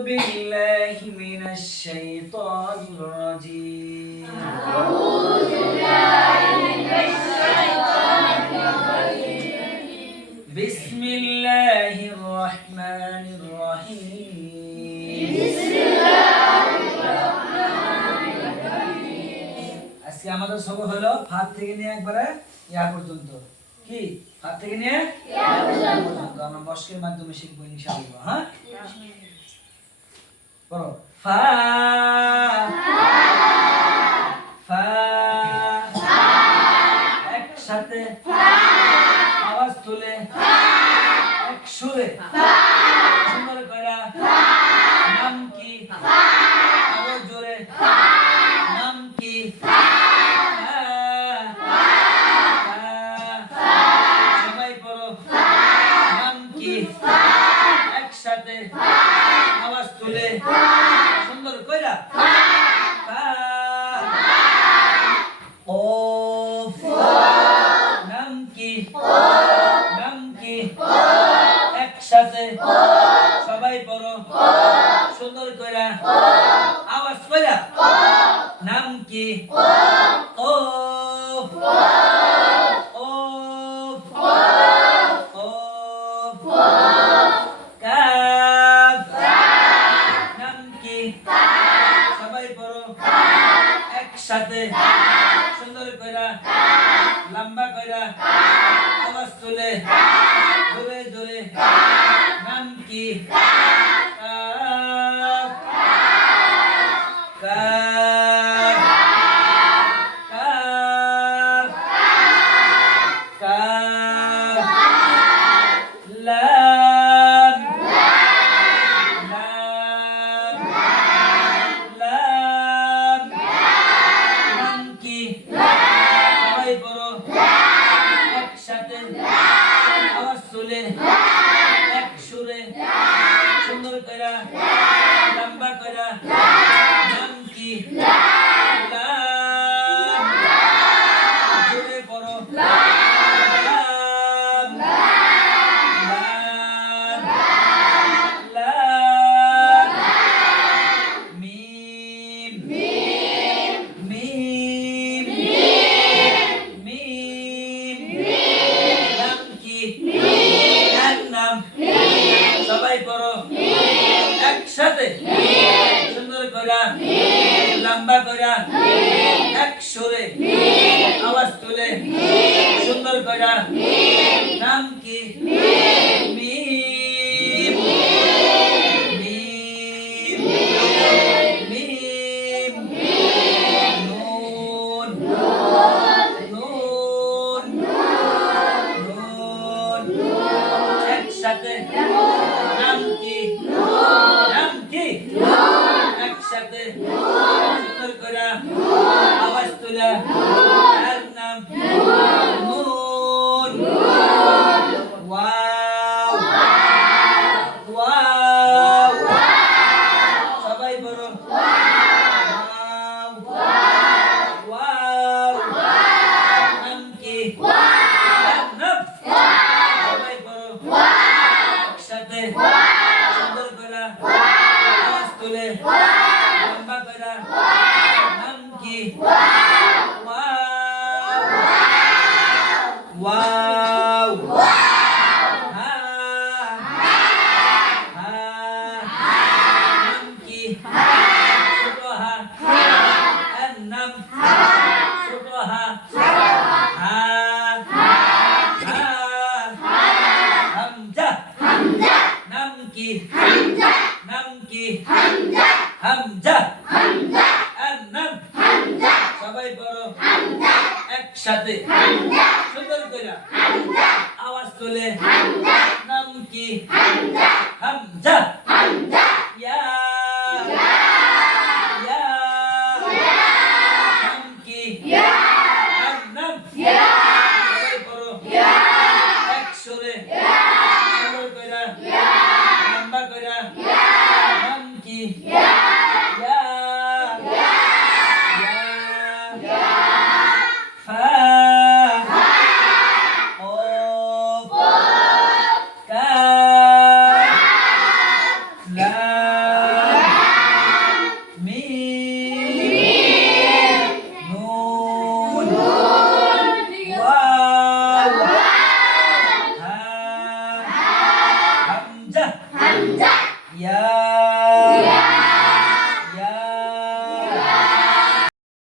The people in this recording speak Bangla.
بالله من الشيطان الرجيم أعوذ بالله من الشيطان الرجيم بسم الله الرحمن الرحيم بسم الله الرحمن الرحيم আজকে আমাদের সবক হলো ফাত থেকে নিয়ে একবারে ইয়া পর্যন্ত কি ফাত থেকে নিয়ে ইয়া পর্যন্ত আমরা মশকের মাধ্যমে শিখবো ইনশাআল্লাহ হ্যাঁ বলো ফা ফা একসাথে আওয়াজ তুলে এক সুরে সুন্দর করে নাম কি আরো জোরে নাম কি সবাই পড়ো নাম কি একসাথে আওয়াজ তুলে সুন্দর কইরা ওফ নাম কি একসাথে সবাই পড়ো সুন্দর কইরা আওয়াজ কইরা নাম কি ওফ ওফ ওফ কাফ নাম কি সবাই পড়ো একসাথে সুন্দর কইরা লম্বা কইরা আওয়াজ তুলে জোরে জোরে নাম কি কাফ কাফ কাফ কাফ লাম লাম লাম নাম কি সবাই পড়ো একসাথে আওয়াজ তুলে এক সুরে সুন্দর কইরা লম্বা কইরা নাম কি লাম জোরে পড়ো লাম লাম লাম মিম মিম মিম নাম কি এক নাম সবাই পড়ো একসাথে সুন্দর কইরা লম্বা কইরা এক সুরে আওয়াজ তুলে সুন্দর কইরা নাম কি মিম মিম মিম নুন নুন নুন একসাথে নাম কি একসাথে সুন্দর করে আওয়াজ তুলে আর নাম নুন ওয়াও ওয়াও সবাই বলো ওয়াও ওয়াও নাম কি নাম সবাই বলো একসাথে সুন্দর করে আওয়াজ তুলে লম্বা করে নাম কি ওয়াও হা হা নাম কি ছোট হা আর নাম ছোট হা হা হা হামজা নাম কি হামজা আর নাম সবাই পড়ো একসাথে সুন্দর কইরা আওয়াজ তুলে নাম কি হামজা ইয়া ইয়া নাম কি আর নাম সবাই পড়ো এক সুরে সুন্দর কইরা লম্বা কইরা নাম কি ইয়া ফা ওফ কাফ ইয়া